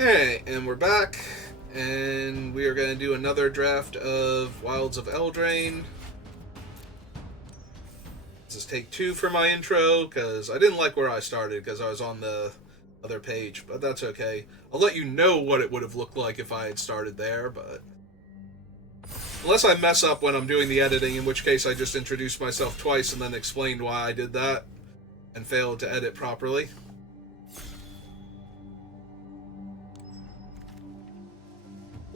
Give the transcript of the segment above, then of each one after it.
Hey, and we're back, and we are going to do another draft of Wilds of Eldraine. This is take 2 for my intro, because I didn't like where I started, because I was on the other page, but that's okay. I'll let you know what it would have looked like if I had started there, but... Unless I mess up when I'm doing the editing, in which case I just introduced myself twice and then explained why I did that, and failed to edit properly.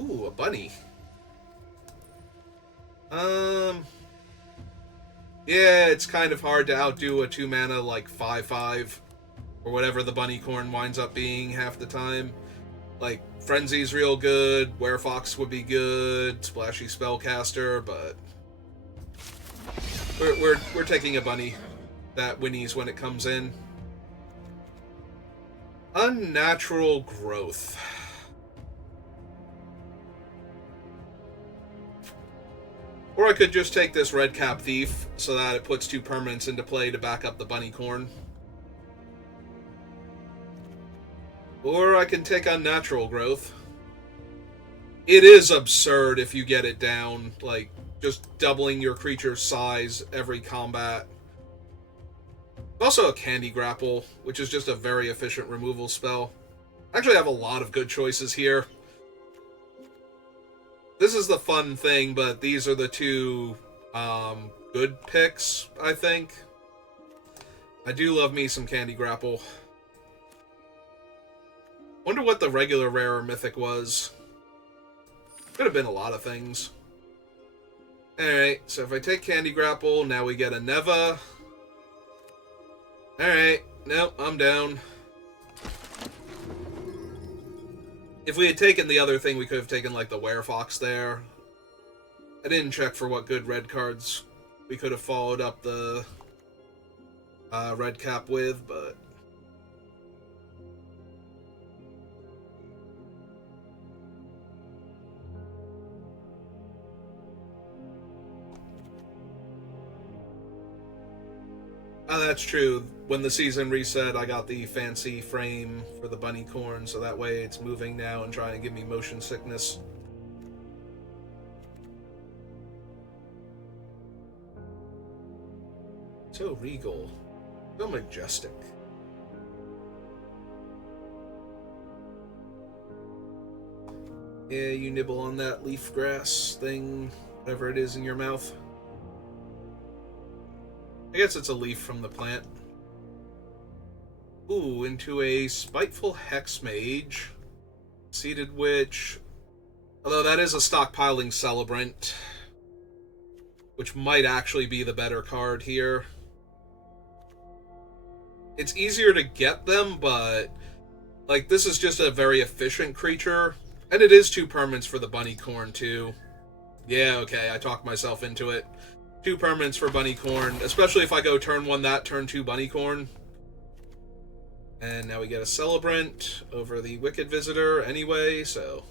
Ooh, a bunny. Yeah, it's kind of hard to outdo a 2-mana, like, 5/5, or whatever the bunny corn winds up being half the time. Like, Frenzy's real good, Werefox would be good, Splashy Spellcaster, but... We're taking a bunny that whinnies when it comes in. Unnatural Growth. Or I could just take this Redcap Thief so that it puts 2 permanents into play to back up the bunny corn. Or I can take Unnatural Growth. It is absurd if you get it down, like, just doubling your creature's size every combat. Also a Candy Grapple, which is just a very efficient removal spell. Actually, I have a lot of good choices here. This is the fun thing, but these are the 2 good picks, I think. I do love me some Candy Grapple. Wonder what the regular rare or mythic was. Could have been a lot of things. Alright, so if I take Candy Grapple, now we get a Neva. Alright, nope, I'm down. If we had taken the other thing, we could have taken, like, the Werefox there. I didn't check for what good red cards we could have followed up the red cap with, but... that's true. When the season reset, I got the fancy frame for the bunny corn, so that way it's moving now and trying to give me motion sickness. So regal. So majestic. Yeah, you nibble on that leaf grass thing, whatever it is in your mouth. I guess it's a leaf from the plant. Ooh, into a Spiteful Hexmage. Seated Witch. Although that is a stockpiling Celebrant, which might actually be the better card here. It's easier to get them, but... like, this is just a very efficient creature. And it is 2 permanents for the bunny corn, too. Yeah, okay, I talked myself into it. 2 permanents for bunny corn, especially if I go turn 1 that, turn 2 bunny corn. And now we get a Celebrant over the Wicked Visitor anyway, so...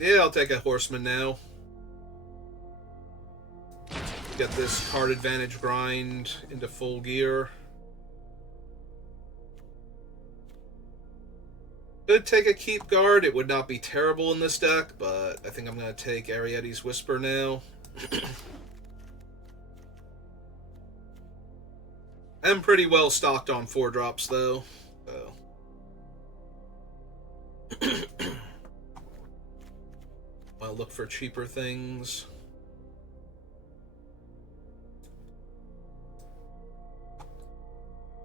yeah, I'll take a Horseman now. Get this card advantage grind into full gear. Could take a Keep Guard. It would not be terrible in this deck, but I think I'm going to take Arietti's Whisper now. I'm pretty well stocked on 4-drops, though. So. I'll look for cheaper things.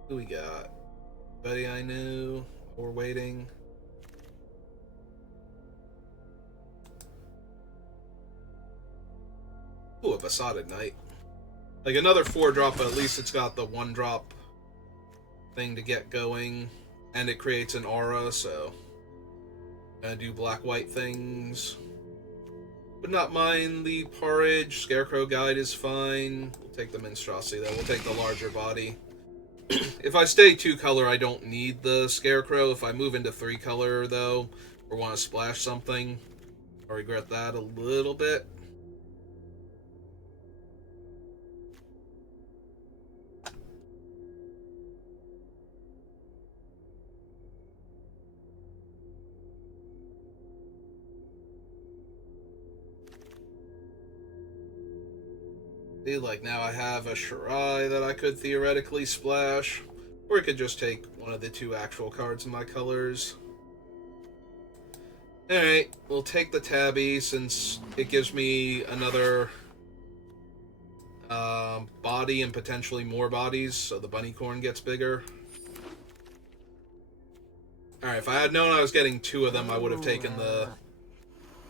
Who we got? Buddy I know. We're waiting. Ooh, a Besotted Knight. Like, another 4-drop, but at least it's got the 1-drop thing to get going. And it creates an aura, so... gonna do black-white things. Would not mind the Porridge. Scarecrow Guide is fine. We'll take the Minstrosity, though. We'll take the larger body. If I stay 2-color, I don't need the Scarecrow. If I move into 3-color, though, or want to splash something, I regret that a little bit. See, like now I have a Shirai that I could theoretically splash, or I could just take one of the two actual cards in my colors. Alright, we'll take the Tabby since it gives me another body and potentially more bodies, so the bunny corn gets bigger. Alright, if I had known I was getting two of them, I would have taken the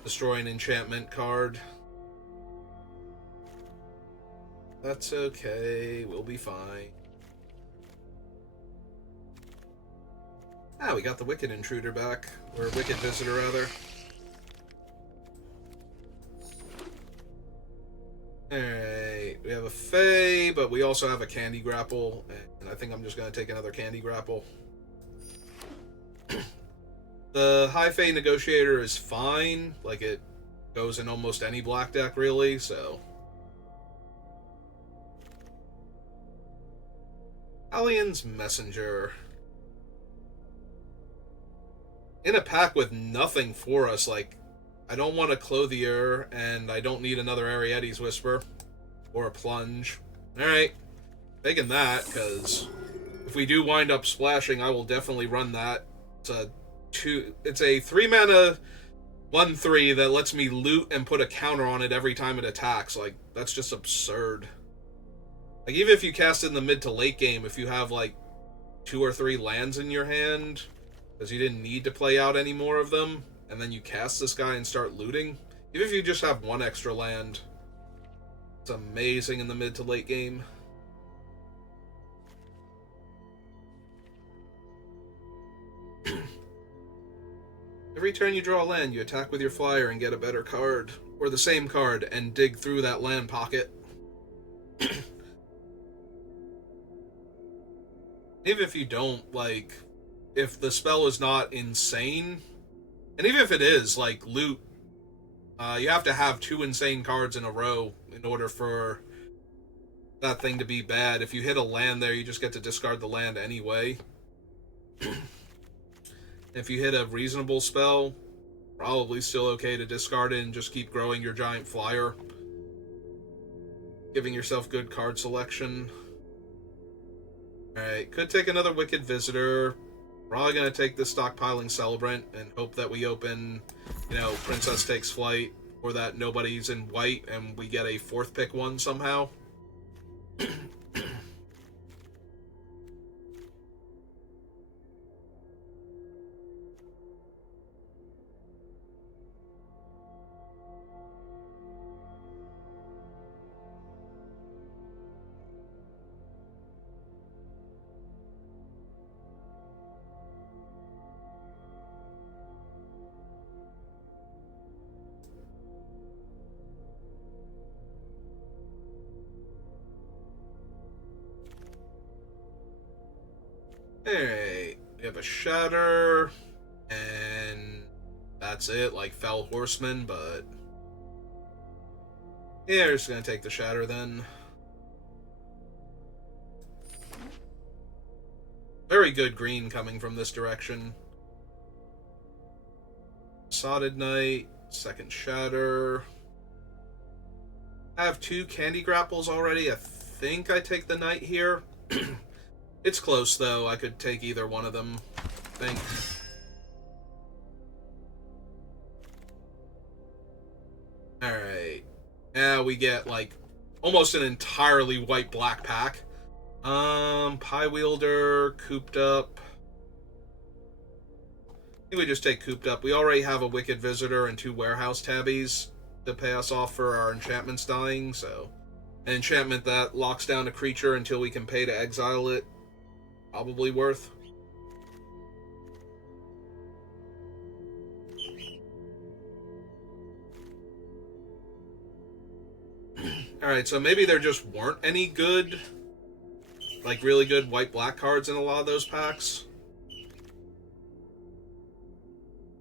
Destroy an Enchantment card. That's okay, we'll be fine. Ah, we got the Wicked Intruder back. Or Wicked Visitor, rather. Alright, we have a Fae, but we also have a Candy Grapple, and I think I'm just going to take another Candy Grapple. The High Fae Negotiator is fine, like it goes in almost any black deck, really, so... Allion's Messenger. In a pack with nothing for us, like, I don't want a Clothier, and I don't need another Arietti's Whisper, or a Plunge. Alright, taking that, because if we do wind up splashing, I will definitely run that. It's a 3-mana 1/3 that lets me loot and put a counter on it every time it attacks. Like, that's just absurd. Like, even if you cast it in the mid to late game, if you have, like, 2 or 3 lands in your hand, because you didn't need to play out any more of them, and then you cast this guy and start looting, even if you just have 1 extra land, it's amazing in the mid to late game. Every turn you draw a land, you attack with your flyer and get a better card, or the same card, and dig through that land pocket. Even if you don't, like, if the spell is not insane, and even if it is, like, loot, you have to have 2 insane cards in a row in order for that thing to be bad. If you hit a land there, you just get to discard the land anyway. If you hit a reasonable spell, probably still okay to discard it and just keep growing your giant flyer, giving yourself good card selection. Alright, could take another Wicked Visitor. Probably going to take the Stockpiling Celebrant and hope that we open, you know, Princess Takes Flight, or that nobody's in white and we get a 4th pick one somehow. Alright, we have a Shatter, and that's it, like Fell Horseman, but... yeah, we're just gonna take the Shatter then. Very good green coming from this direction. Sodded Knight, second Shatter. I have 2 Candy Grapples already. I think I take the Knight here. It's close, though. I could take either one of them, I think. Alright. Now we get, like, almost an entirely white-black pack. Pie Wielder, Cooped Up. I think we just take Cooped Up. We already have a Wicked Visitor and 2 Warehouse Tabbies to pay us off for our enchantments dying, so... an enchantment that locks down a creature until we can pay to exile it. Probably worth. Alright, so maybe there just weren't any good, like really good white-black cards in a lot of those packs.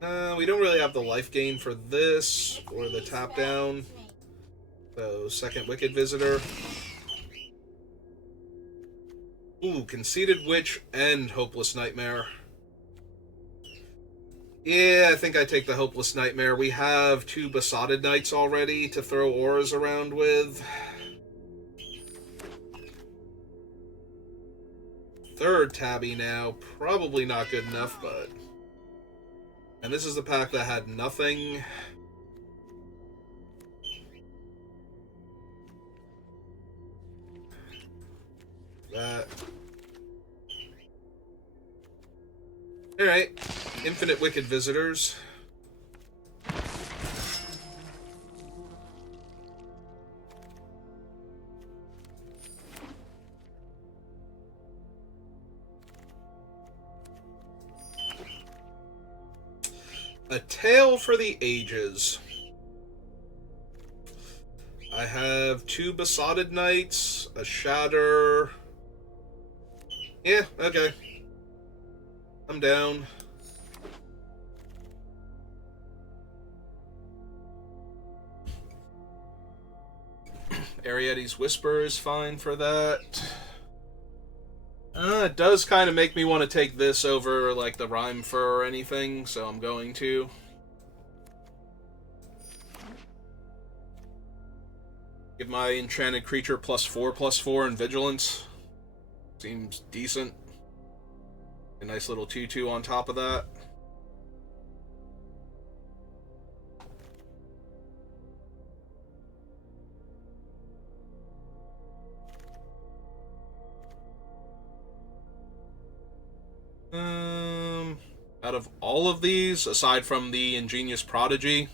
We don't really have the life gain for this, or the tap down. So, second Wicked Visitor. Ooh, Conceited Witch and Hopeless Nightmare. Yeah, I think I take the Hopeless Nightmare. We have 2 Besotted Knights already to throw auras around with. third tabby now. Probably not good enough, but... And this is the pack that had nothing. That. Alright. Infinite Wicked Visitors. A Tale for the Ages. I have 2 Besotted Knights, a Shatter. Yeah, okay. I'm down. Arietti's Whisper is fine for that. It does kind of make me want to take this over, like, the Rhyme Fur or anything, so I'm going to. Give my enchanted creature +4/+4 in Vigilance. Seems decent. A nice little 2/2 on top of that. Out of all of these, aside from the Ingenious Prodigy,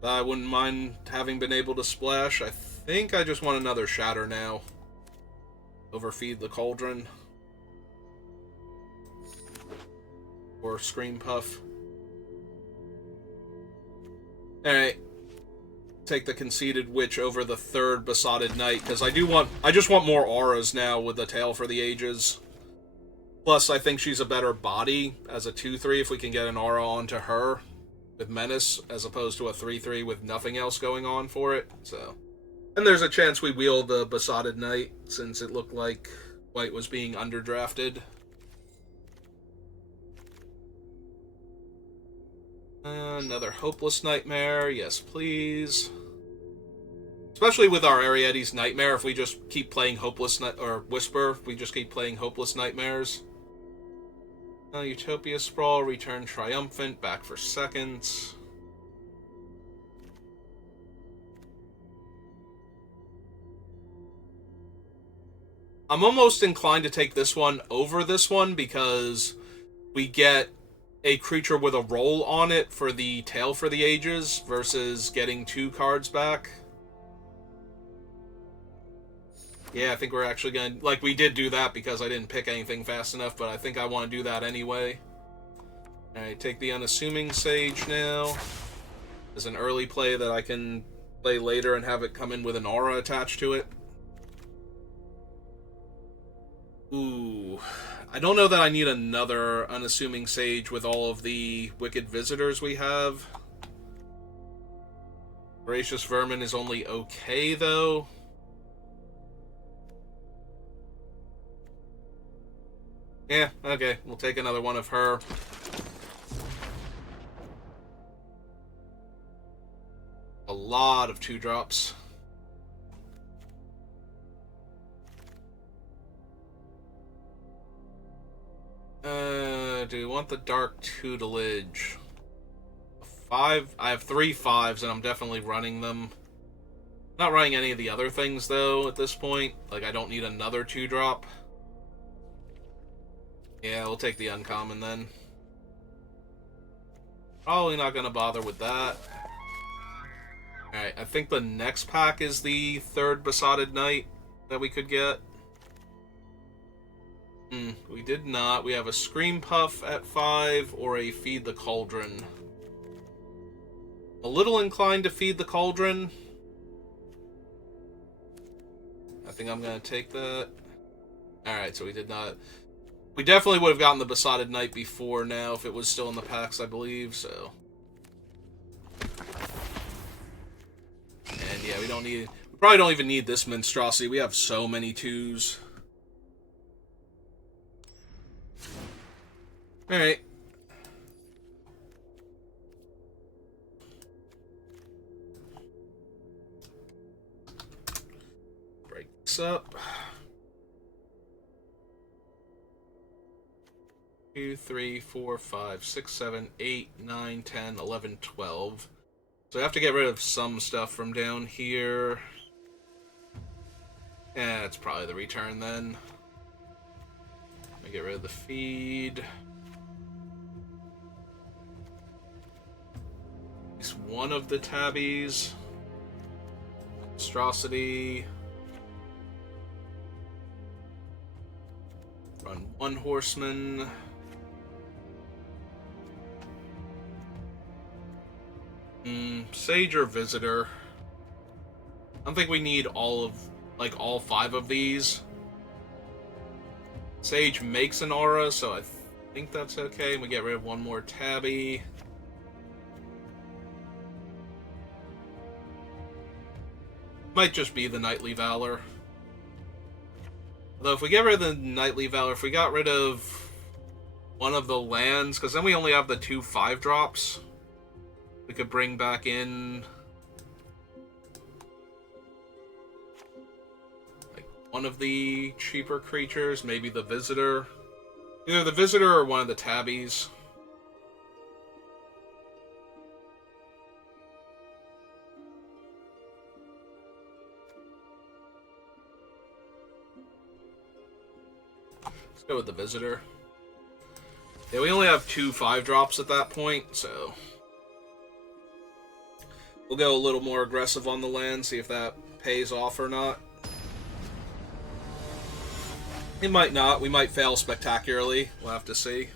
I wouldn't mind having been able to splash. I think I just want another Shatter now. Overfeed the Cauldron. Or Scream Puff. Alright. Take the Conceited Witch over the third Besotted Knight, because I just want more auras now with the Tale for the Ages. Plus, I think she's a better body as a 2/3 if we can get an aura onto her with Menace, as opposed to a 3/3 with nothing else going on for it, so... And there's a chance we wheel the Besotted Knight, since it looked like White was being underdrafted. Another Hopeless Nightmare, yes please. Especially with our Arietti's Nightmare, if we just keep playing or Whisper, if we just keep playing Hopeless Nightmares. Utopia Sprawl, return Triumphant, back for seconds. I'm almost inclined to take this one over this one because we get a creature with a roll on it for the Tale for the Ages versus getting 2 cards back. Yeah, I think we're actually going to... Like, we did do that because I didn't pick anything fast enough, but I think I want to do that anyway. Alright, take the Unassuming Sage now. As an early play that I can play later and have it come in with an aura attached to it. Ooh. I don't know that I need another Unassuming Sage with all of the Wicked Visitors we have. Voracious Vermin is only okay, though. Yeah, okay. We'll take another one of her. A lot of 2-drops. Do we want the Dark Tutelage? 5? I have 3 5s, and I'm definitely running them. Not running any of the other things, though, at this point. Like, I don't need another 2-drop. Yeah, we'll take the uncommon then. Probably not going to bother with that. Alright, I think the next pack is the third Besotted Knight that we could get. We did not. We have a Scream Puff at 5 or a Feed the Cauldron. A little inclined to Feed the Cauldron. I think I'm going to take that. Alright, so we did not... We definitely would have gotten the Besotted Knight before now if it was still in the packs, I believe, so... And yeah, we don't need... We probably don't even need this Monstrosity. We have so many 2s. Alright. Break this up. 2, 3, 4, 5, 6, 7, 8, 9, 10, 11, 12. So I have to get rid of some stuff from down here. Yeah, it's probably the return then. Let me get rid of the feed. At least one of the tabbies. Monstrosity. Run one horseman. Sage or Visitor. I don't think we need all 5 of these. Sage makes an aura, so I think that's okay. We get rid of one more tabby. Might just be the Knightly Valor. Although if we get rid of the Knightly Valor, if we got rid of one of the lands, because then we only have the 2 5-drops. We could bring back in like one of the cheaper creatures, maybe the Visitor. Either the Visitor or one of the tabbies. Let's go with the Visitor. Yeah, we only have 2 5-drops at that point, so we'll go a little more aggressive on the land, see if that pays off or not. It might not. We might fail spectacularly. We'll have to see.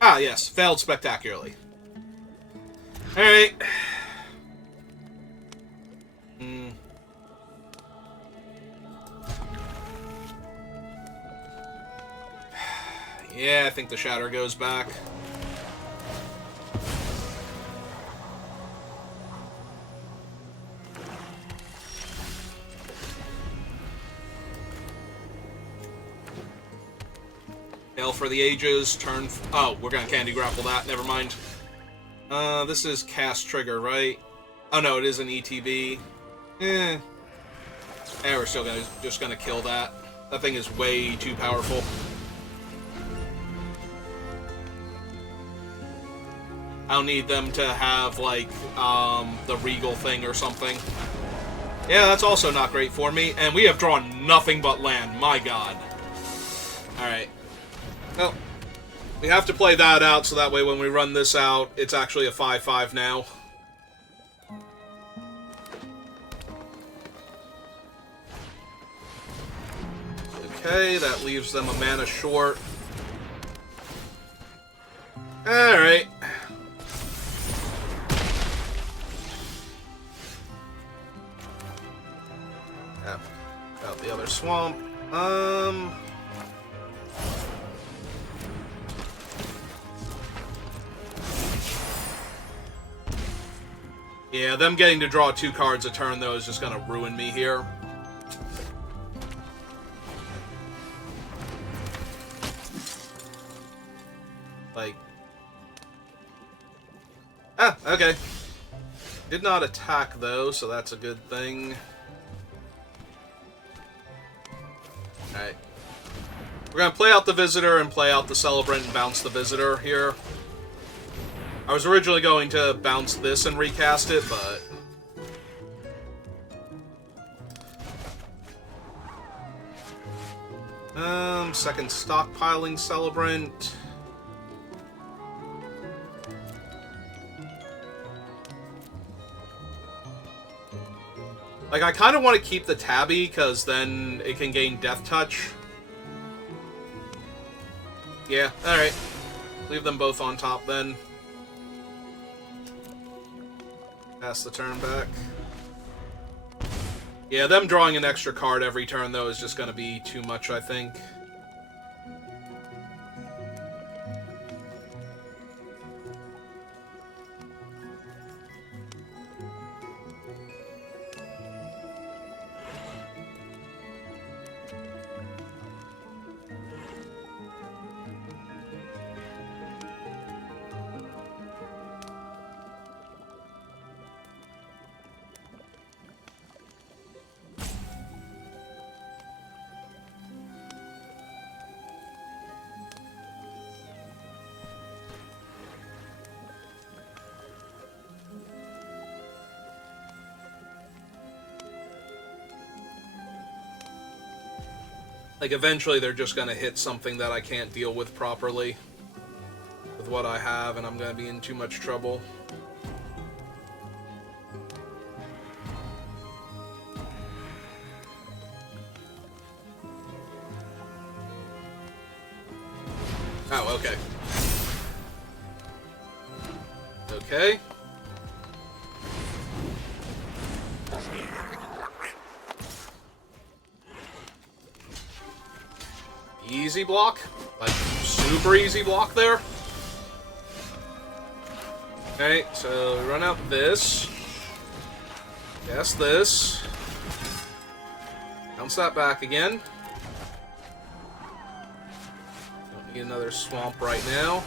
Ah, yes. Failed spectacularly. Alright. Yeah, I think the Shatter goes back. Hail for the Ages, turn... Oh, we're gonna Candy Grapple that, never mind. This is Cast Trigger, right? Oh no, it is an ETB. Yeah, we're still just gonna kill that. That thing is way too powerful. I don't need them to have, like, the Regal thing or something. Yeah, that's also not great for me. And we have drawn nothing but land. My god. Alright. Well, we have to play that out, so that way when we run this out, it's actually a 5-5 now. Okay, that leaves them a mana short. Alright. Out the other swamp. Yeah, them getting to draw 2 cards a turn, though, is just gonna ruin me here. Like... Ah, okay. Did not attack, though, so that's a good thing. Alright. We're gonna play out the Visitor and play out the Celebrant and bounce the Visitor here. I was originally going to bounce this and recast it, but... Second stockpiling Celebrant. Like, I kind of want to keep the Tabby, because then it can gain Death Touch. Yeah, alright. Leave them both on top, then. Pass the turn back. Yeah, them drawing an extra card every turn, though, is just going to be too much, I think. Like, eventually they're just going to hit something that I can't deal with properly with what I have, and I'm going to be in too much trouble. Oh, okay. Okay. Easy block. Like, super easy block there. Okay, so we run out this. Guess this. Bounce that back again. Don't need another swamp right now.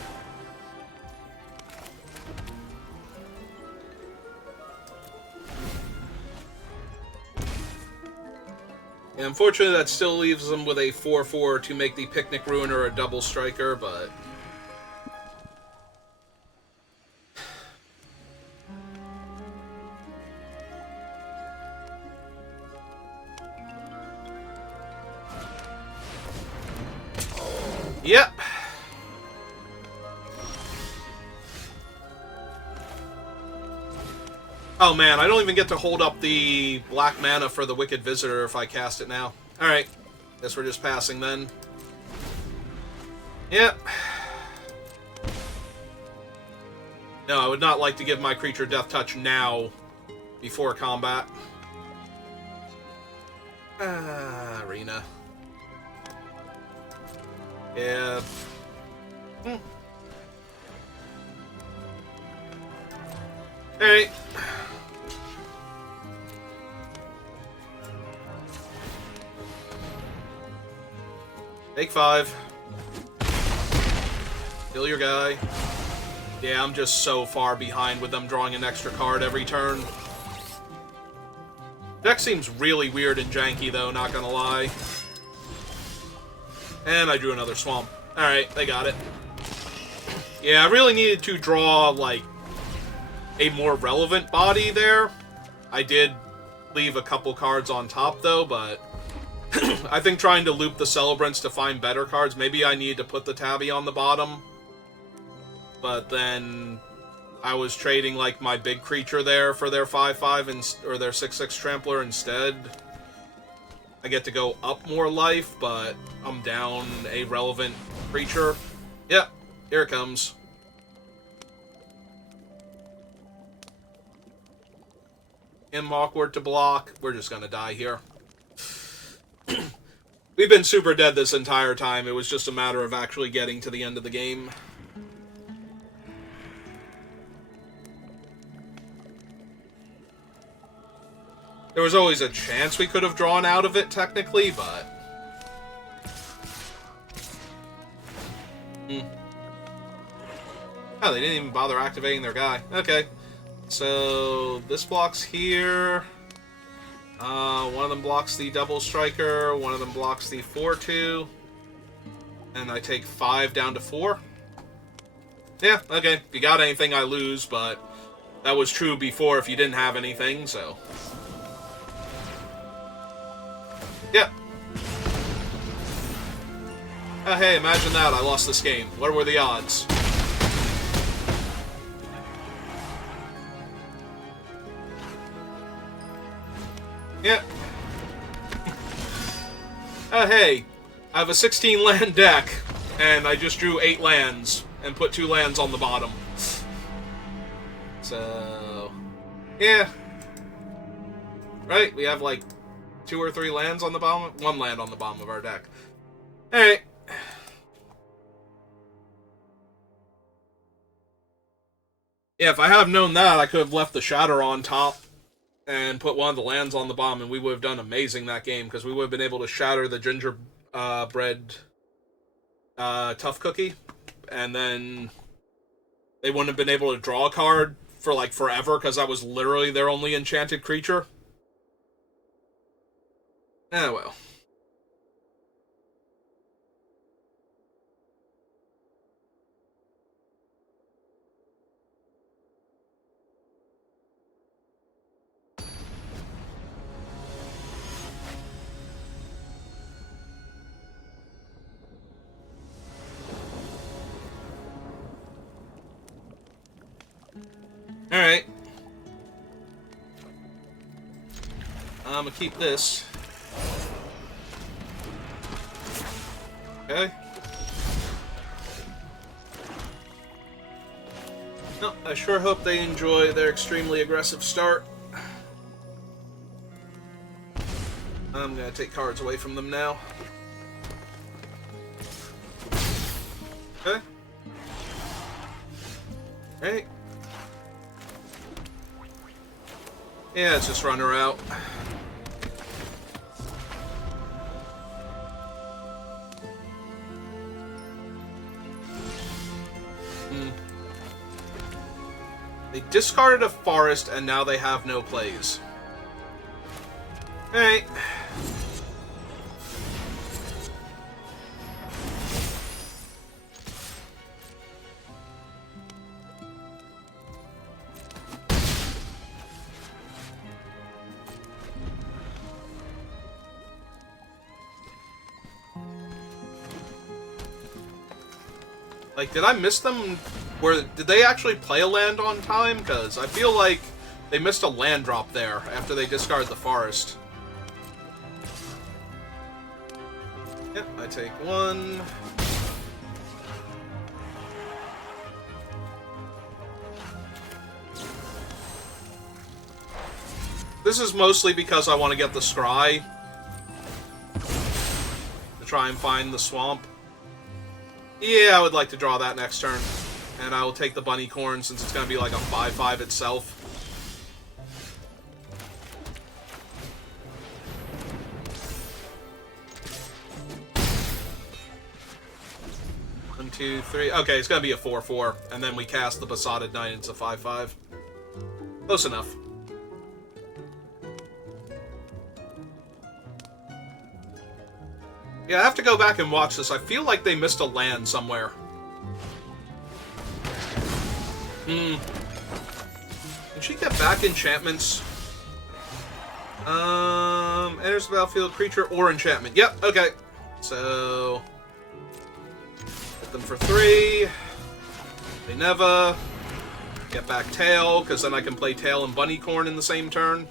And unfortunately, that still leaves them with a 4/4 to make the Picnic Ruiner a double striker, but... Yep. Oh man, I don't even get to hold up the black mana for the Wicked Visitor if I cast it now. Alright, guess we're just passing then. Yep. No, I would not like to give my creature Death Touch now, before combat. Arena. Yeah. Alright. Take 5. Kill your guy. Yeah, I'm just so far behind with them drawing an extra card every turn. Deck seems really weird and janky, though, not gonna lie. And I drew another swamp. Alright, they got it. Yeah, I really needed to draw, like, a more relevant body there. I did leave a couple cards on top, though, but... I think trying to loop the Celebrants to find better cards, maybe I needed to put the Tabby on the bottom. But then I was trading, like, my big creature there for their 5/5 or their 6/6 Trampler instead. I get to go up more life, but I'm down a relevant creature. Yep, here it comes. Him awkward to block. We're just gonna die here. We've been super dead this entire time. It was just a matter of actually getting to the end of the game. There was always a chance we could have drawn out of it, technically, but... Oh, they didn't even bother activating their guy. Okay. So, this blocks here. One of them blocks the double striker, one of them blocks the 4/2. And I take 5 down to 4. Yeah, okay. If you got anything, I lose, but that was true before if you didn't have anything, so... Yep. Oh, hey, imagine that. I lost this game. What were the odds? Yep. Oh, hey. I have a 16-land deck, and I just drew 8 lands and put 2 lands on the bottom. So... yeah. Right? We have, like, 2 or 3 lands on the bottom? 1 land on the bottom of our deck. Alright. Yeah, if I had known that, I could have left the Shatter on top and put one of the lands on the bottom, and we would have done amazing that game, because we would have been able to shatter the gingerbread tough cookie, and then they wouldn't have been able to draw a card for, like, forever, because that was literally their only enchanted creature. Ah, well. Alright. I'm gonna keep this. Okay. No, I sure hope they enjoy their extremely aggressive start. I'm gonna take cards away from them now. Okay. Right. Yeah, let's just run her out. They discarded a forest, and now they have no plays. Alright. Like, did I miss them? Did they actually play a land on time? Because I feel like they missed a land drop there after they discard the forest. Yep, I take one. This is mostly because I want to get the scry to try and find the swamp. Yeah, I would like to draw that next turn. And I will take the bunny corn since it's going to be like a 5/5 itself. One, two, three. Okay, it's going to be a 4/4. And then we cast the Besotted Knight, it's a 5/5. Close enough. Yeah, I have to go back and watch this. I feel like they missed a land somewhere. Can she get back enchantments? Enters the battlefield, creature or enchantment. Yep, okay. So, hit them for 3. They never. Get back tail, because then I can play tail and bunny corn in the same turn.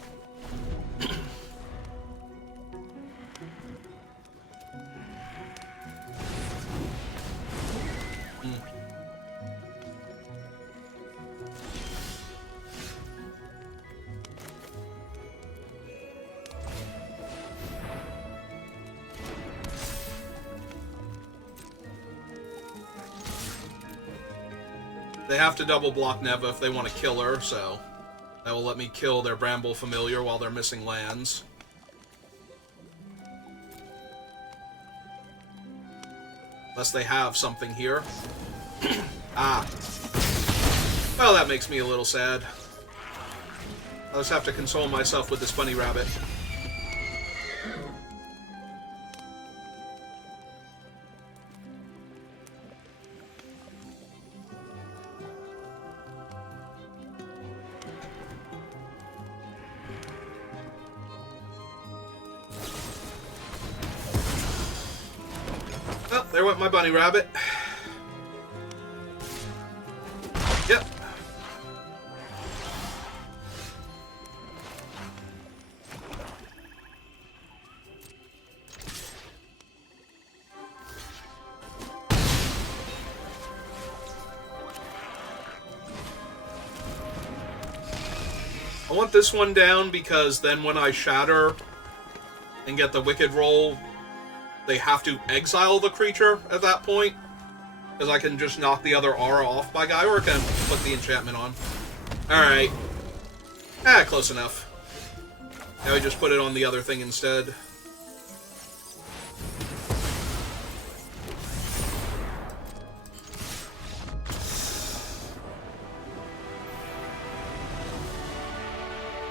They have to double block Neva if they want to kill her, so that will let me kill their Bramble Familiar while they're missing lands. Unless they have something here. Ah. Well, that makes me a little sad. I'll just have to console myself with this bunny rabbit. Oh, there went my bunny rabbit. Yep. I want this one down because then when I shatter and get the Wicked roll, they have to exile the creature at that point. Because I can just knock the other aura off my guy, or I can put the enchantment on. Alright. Ah, close enough. Now we just put it on the other thing instead.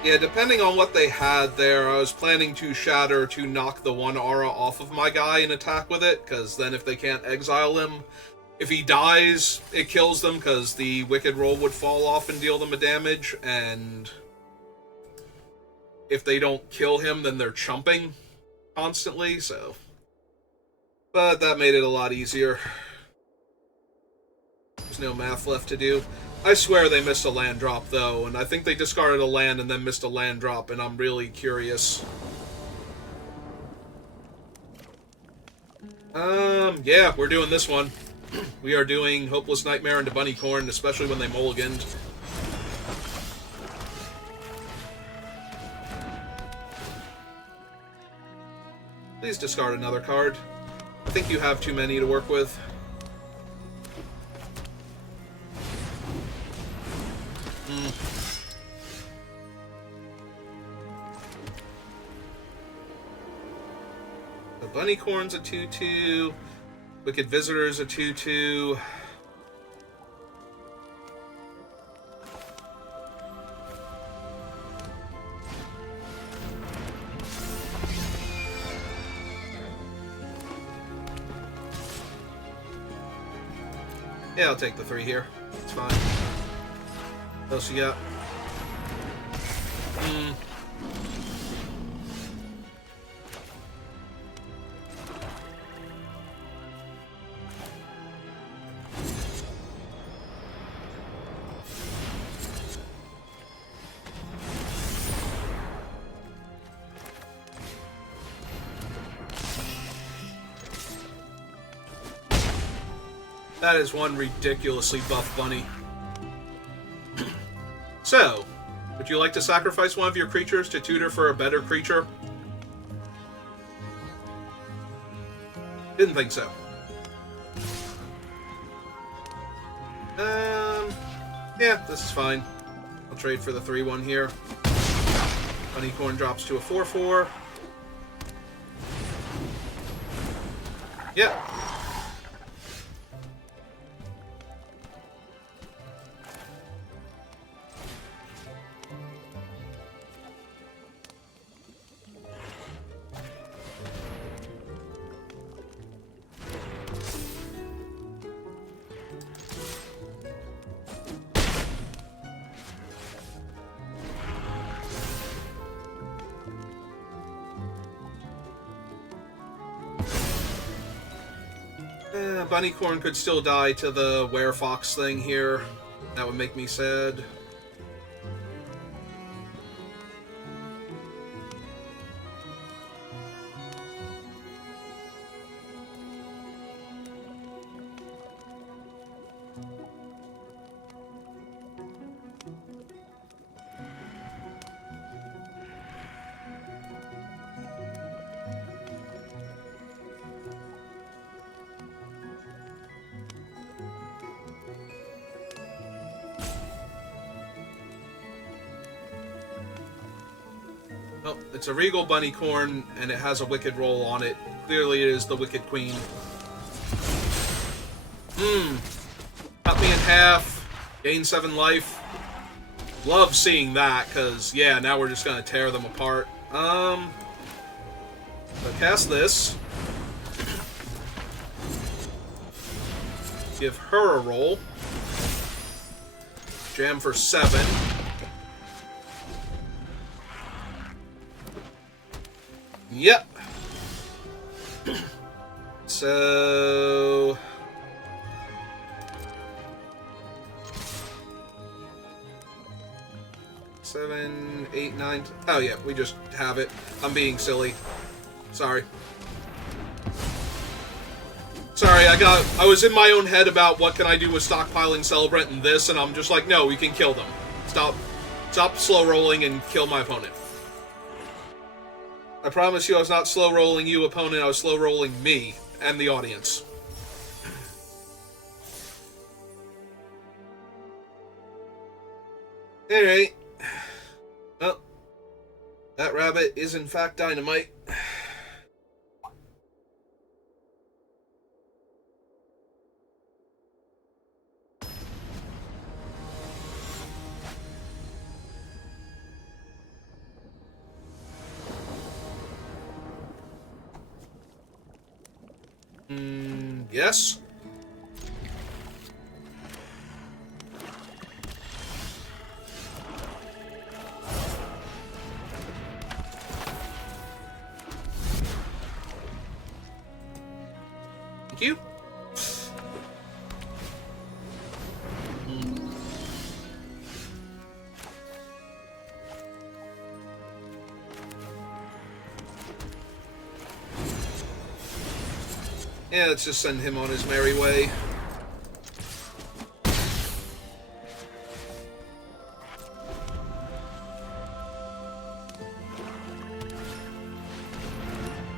Yeah, depending on what they had there, I was planning to shatter to knock the one aura off of my guy and attack with it, because then if they can't exile him, if he dies, it kills them, because the Wicked roll would fall off and deal them a damage, and if they don't kill him, then they're chumping constantly, so. But that made it a lot easier. There's no math left to do. I swear they missed a land drop, though, and I think they discarded a land and then missed a land drop, and I'm really curious. Yeah, we're doing this one. We are doing Hopeless Nightmare into Bunnycorn, especially when they mulliganed. Please discard another card. I think you have too many to work with. The Bunnycorn's a 2/2. Wicked Visitor's a 2/2. Yeah, I'll take the 3 here. It's fine. What else you got? That is one ridiculously buff bunny. So, would you like to sacrifice one of your creatures to tutor for a better creature? Didn't think so. Yeah, this is fine. I'll trade for the 3/1 here. Bunnycorn drops to a 4/4. Yep. Bunnycorn could still die to the Werefox thing here. That would make me sad. Oh, it's a Regal Bunnycorn, and it has a Wicked roll on it. Clearly it is the Wicked Queen. Cut me in half. Gain 7 life. Love seeing that, because, yeah, now we're just going to tear them apart. So cast this. Give her a roll. Jam for 7. Yep. So... Seven, 8, 9... Oh yeah, we just have it. I'm being silly. Sorry. Sorry, I was in my own head about what can I do with stockpiling Celebrant and this, and I'm just like, no, we can kill them. Stop slow rolling and kill my opponent. I promise you I was not slow-rolling you, opponent. I was slow-rolling me and the audience. Alright. Well, that rabbit is in fact dynamite. Yes? Thank you. Yeah, let's just send him on his merry way.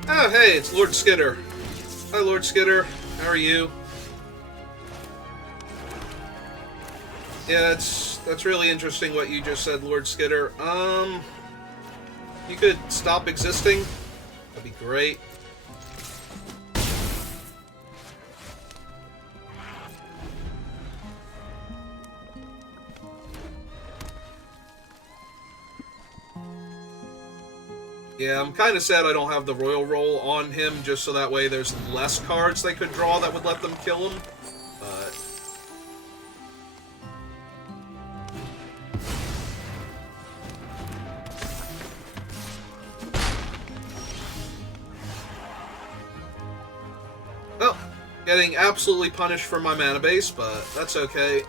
Oh, hey, it's Lord Skitter. Hi, Lord Skitter. How are you? Yeah, that's really interesting what you just said, Lord Skitter. You could stop existing. That'd be great. Yeah, I'm kind of sad I don't have the Royal Roll on him, just so that way there's less cards they could draw that would let them kill him. But... well, getting absolutely punished for my mana base, but that's okay.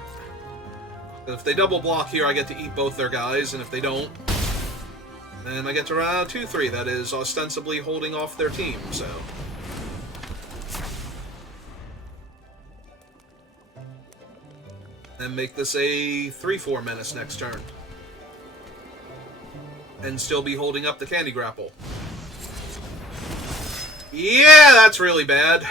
If they double block here, I get to eat both their guys, and if they don't, then I get to run out of 2/3. That is ostensibly holding off their team, so... and make this a 3/4 menace next turn. And still be holding up the Candy Grapple. Yeah, that's really bad.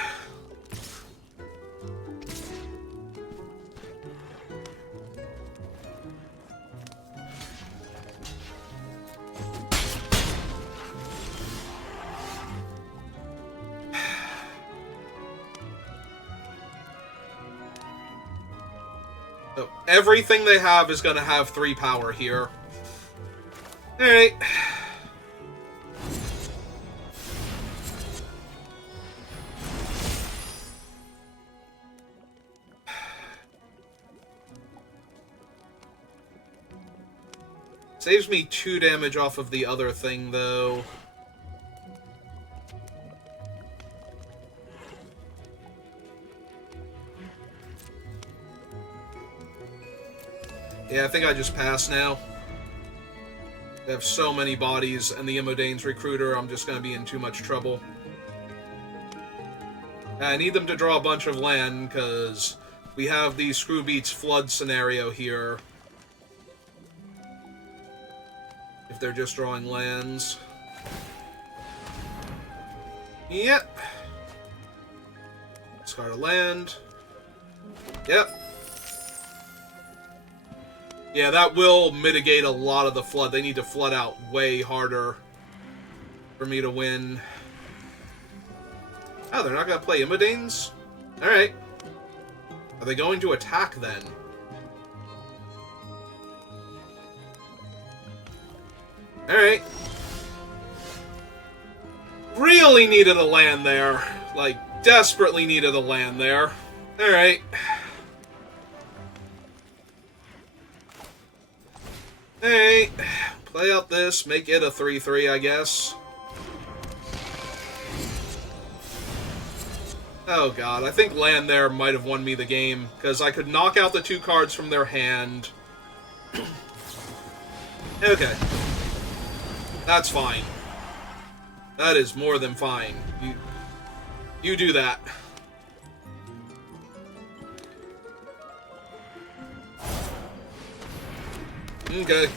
So everything they have is going to have 3 power here. Alright. Saves me 2 damage off of the other thing, though. Yeah, I think I just pass now. They have so many bodies, and the Imodane's Recruiter, I'm just going to be in too much trouble. I need them to draw a bunch of land, because we have the Screwbeats Flood scenario here. If they're just drawing lands. Yep. Discard a land. Yep. Yeah, that will mitigate a lot of the flood. They need to flood out way harder for me to win. Oh, they're not going to play Imodanes? Alright. Are they going to attack, then? Alright. Really needed a land there. Like, desperately needed a land there. Alright. Alright, play out this, make it a 3/3, I guess. Oh god, I think land there might have won me the game, because I could knock out the 2 cards from their hand. Okay. That's fine. That is more than fine. You do that. Okay.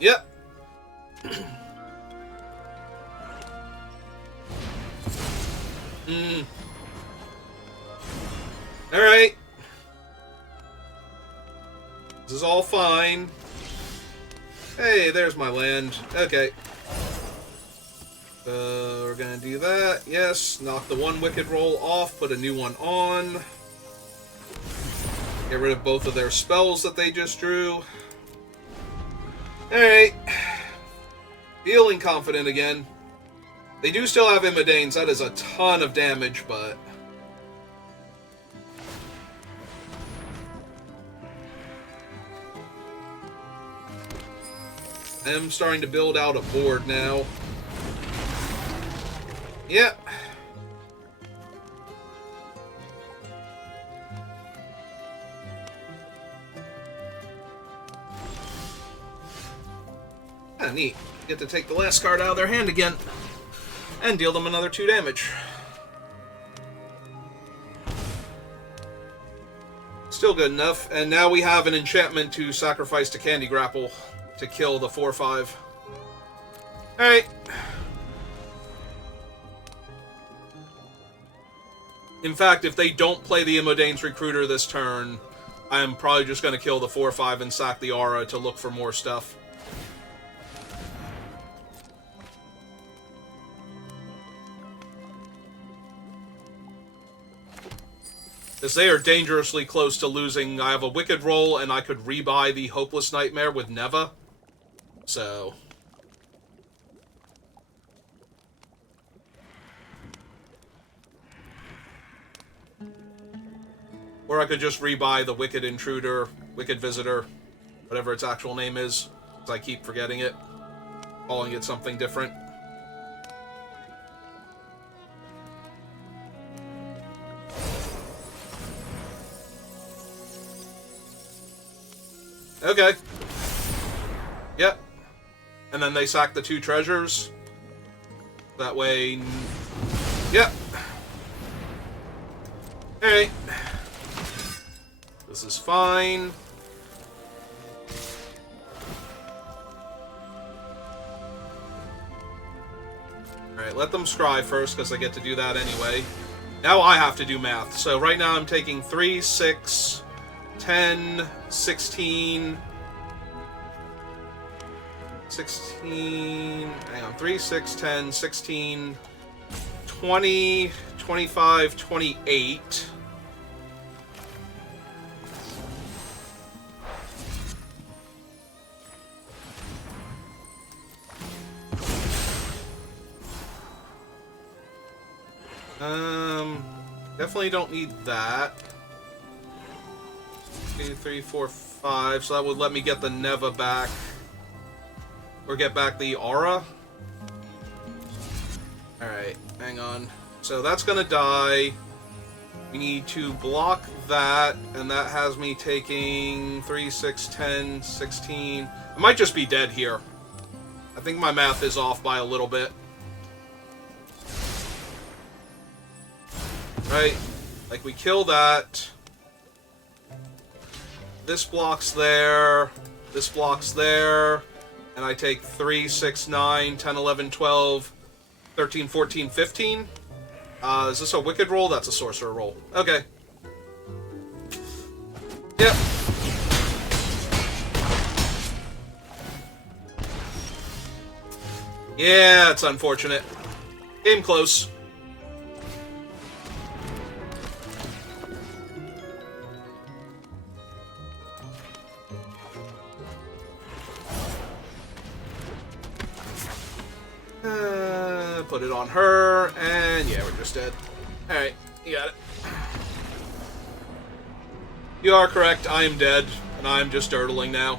Yep. Alright. This is all fine. Hey, there's my land. Okay. We're gonna do that. Yes, knock the 1 Wicked Roll off, put a new one on. Get rid of both of their spells that they just drew. Alright. Feeling confident again. They do still have Imodanes. That is a ton of damage, but... I'm starting to build out a board now. Yep. Ah, neat. Get to take the last card out of their hand again. And deal them another 2 damage. Still good enough. And now we have an enchantment to sacrifice to Candy Grapple to kill the 4/5. Alright. In fact, if they don't play the Imodane's Recruiter this turn, I'm probably just going to kill the 4/5 and sack the Aura to look for more stuff. Because they are dangerously close to losing. I have a Wicked roll, and I could rebuy the Hopeless Nightmare with Neva. So... Or I could just rebuy the Wicked Intruder, Wicked Visitor, whatever its actual name is, because I keep forgetting it, calling it something different. Okay. Yep. And then they sack the 2 treasures. That way... Yep. Alright. This is fine. Alright, let them scry first, because I get to do that anyway. Now I have to do math. So right now I'm taking 3, 6, 10, 16... 16... Hang on. 3, 6, 10, 16... 20, 25, 28... Definitely don't need that. 2, 3, 4, 5. So that would let me get the Neva back. Or get back the Aura. Alright, hang on. So that's gonna die. We need to block that, and that has me taking 3, 6, 10, 16. I might just be dead here. I think my math is off by a little bit. Right, like we kill that. This blocks there. This blocks there. And I take 3, 6, 9, 10, 11, 12, 13, 14, 15. Is this a Wicked roll? That's a Sorcerer roll. Okay. Yep. Yeah, it's unfortunate. Game close. Put it on her, and yeah, we're just dead. Alright, you got it. You are correct, I am dead, and I am just dirtling now.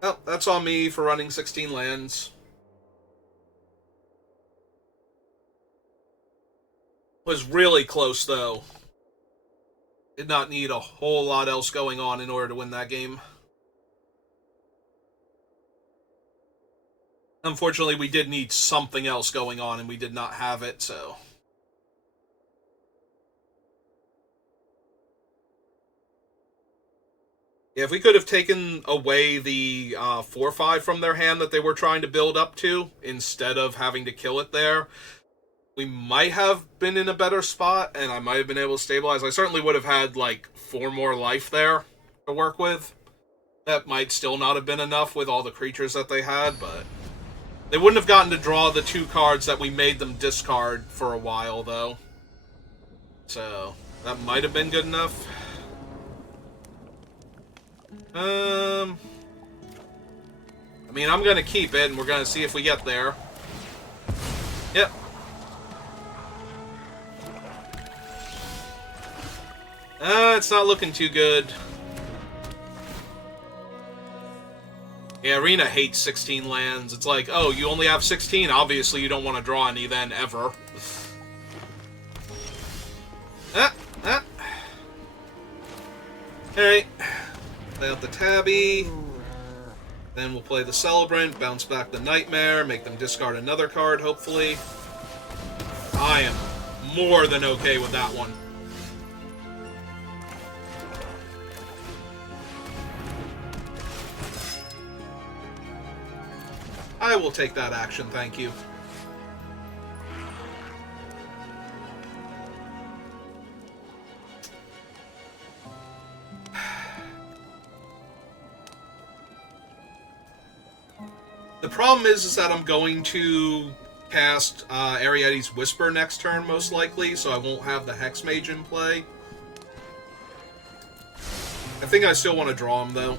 Well, that's on me for running 16 lands. Was really close, though. Did not need a whole lot else going on in order to win that game. Unfortunately, we did need something else going on, and we did not have it, so... Yeah, if we could have taken away the 4/5 from their hand that they were trying to build up to, instead of having to kill it there, we might have been in a better spot, and I might have been able to stabilize. I certainly would have had, like, 4 more life there to work with. That might still not have been enough with all the creatures that they had, but... They wouldn't have gotten to draw the 2 cards that we made them discard for a while, though. So, that might have been good enough. I mean, I'm gonna keep it, and we're gonna see if we get there. Yep. It's not looking too good. Yeah, Arena hates 16 lands. It's like, oh, you only have 16? Obviously you don't want to draw any then, ever. Ah! Ah! Alright. Play out the Tabby. Then we'll play the Celebrant, bounce back the Nightmare, make them discard another card, hopefully. I am more than okay with that one. I will take that action, thank you. The problem is that I'm going to cast Arietti's Whisper next turn, most likely, so I won't have the Hex Mage in play. I think I still want to draw him, though.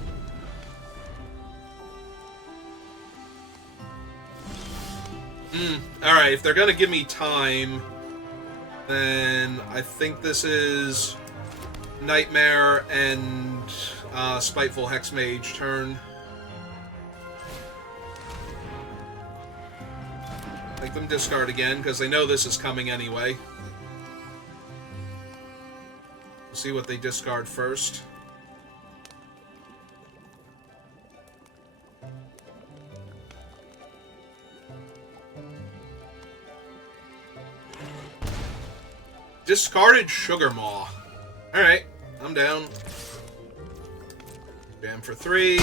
Alright, if they're going to give me time, then I think this is Nightmare and Spiteful Hex Mage turn. Make them discard again, because they know this is coming anyway. We'll see what they discard first. Discarded Sugar Maw. Alright, I'm down. Jam for 3.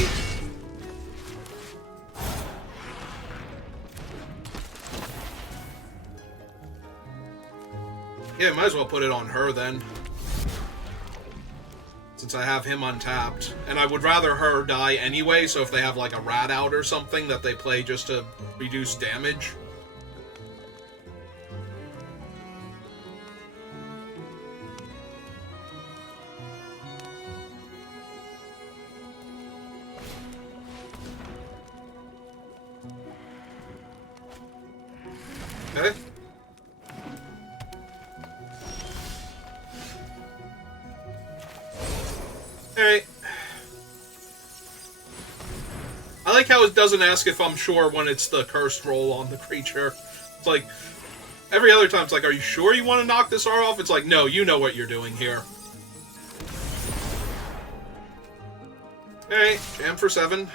Yeah, might as well put it on her then. Since I have him untapped. And I would rather her die anyway, so if they have like a rat out or something that they play just to reduce damage. Okay. Alright. I like how it doesn't ask if I'm sure when it's the cursed roll on the creature. It's like, every other time it's like, are you sure you want to knock this R off? It's like, no, you know what you're doing here. Alright, jam for 7.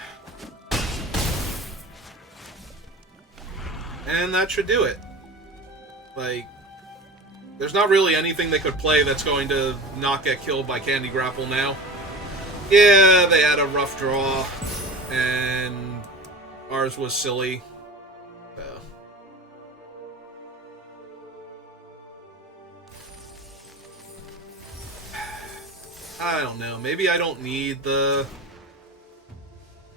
And that should do it. Like, there's not really anything they could play that's going to not get killed by Candy Grapple now. Yeah, they had a rough draw, and ours was silly. So. I don't know. Maybe I don't need the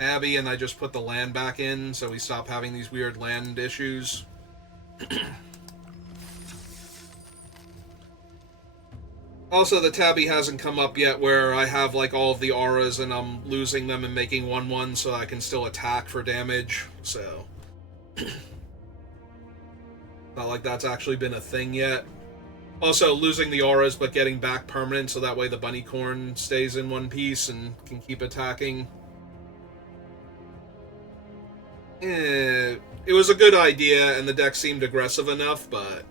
Abbey and I just put the land back in so we stop having these weird land issues. Also, the Tabby hasn't come up yet where I have like all of the auras and I'm losing them and making 1/1 so I can still attack for damage, so not like that's actually been a thing yet. Also, losing the auras but getting back permanent so that way the Bunnycorn stays in one piece and can keep attacking. It was a good idea and the deck seemed aggressive enough, but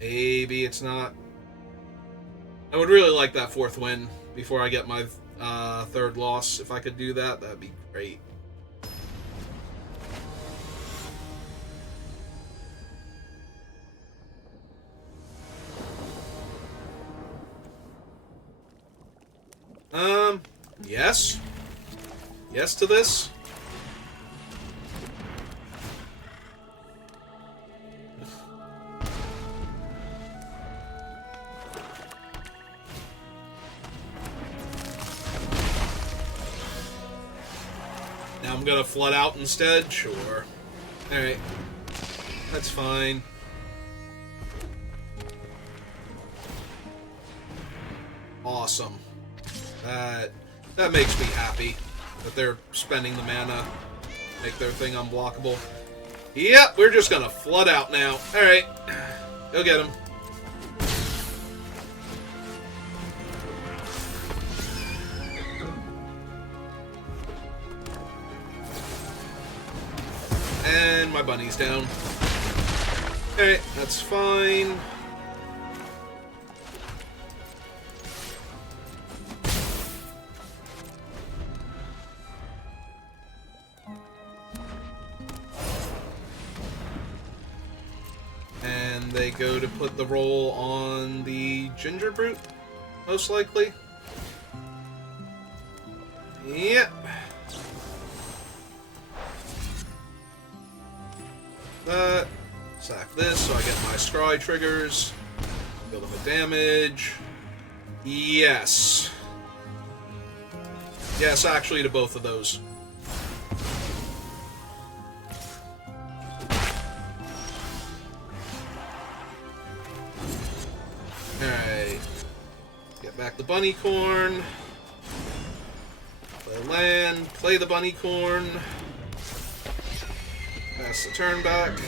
maybe it's not. I would really like that 4th win before I get my 3rd loss. If I could do that, that'd be great. Yes. Yes to this. Now I'm gonna flood out instead? Sure. Alright. That's fine. Awesome. That makes me happy that they're spending the mana, make their thing unblockable. Yep, we're just gonna flood out now. Alright. Go get him. And my bunny's down. Alright, that's fine. they go to put the roll on the Ginger Brute, most likely. Yep. Sack this so I get my scry triggers. Deal them with damage. Yes. Yes, actually, to both of those. Alright. Get back the bunny corn. Play land. Play the bunny corn. Pass the turn back.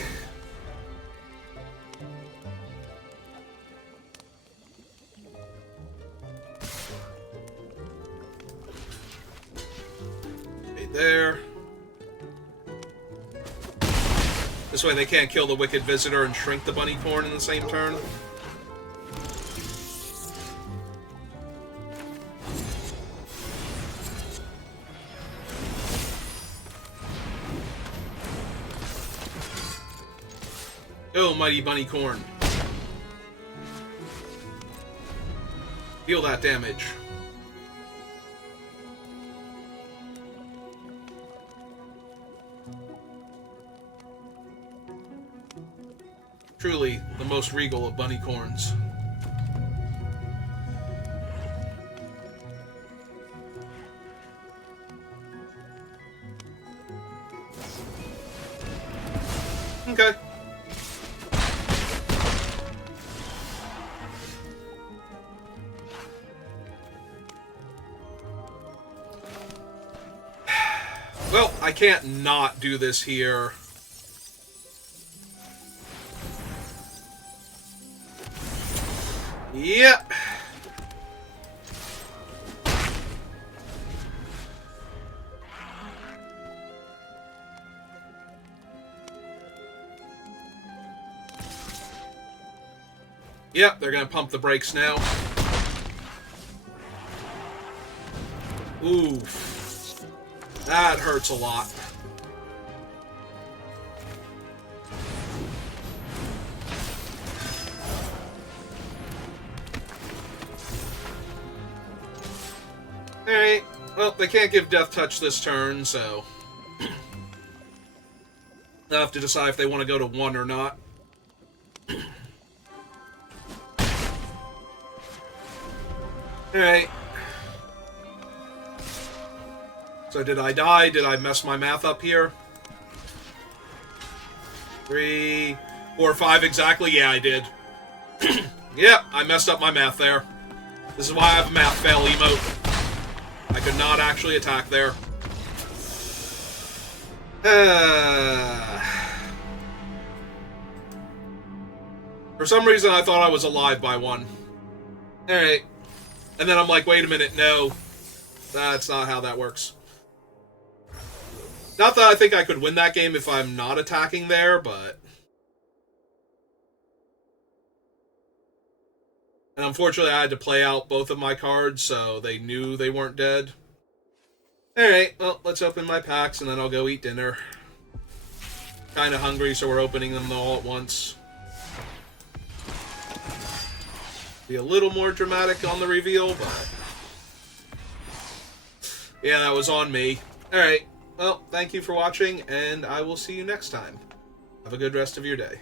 Right there. This way they can't kill the Wicked Visitor and shrink the bunny corn in the same turn. Oh, mighty bunny corn. Feel that damage. Truly, the most regal of bunny corns. Okay. Well, I can't not do this here. Yep. Yep, they're gonna pump the brakes now. Oof. That hurts a lot. Alright, well, they can't give Death Touch this turn, so they'll have to decide if they want to go to 1 or not. Alright. So did I die? Did I mess my math up here? 3, 4, 5 exactly? Yeah, I did. Yep, I messed up my math there. This is why I have a math fail emote. I could not actually attack there. For some reason, I thought I was alive by 1. Alright. And then I'm like, wait a minute, no. That's not how that works. Not that I think I could win that game if I'm not attacking there, but... And unfortunately, I had to play out both of my cards, so they knew they weren't dead. Alright, well, let's open my packs, and then I'll go eat dinner. Kinda hungry, so we're opening them all at once. Be a little more dramatic on the reveal, but... yeah, that was on me. Alright. Well, thank you for watching, and I will see you next time. Have a good rest of your day.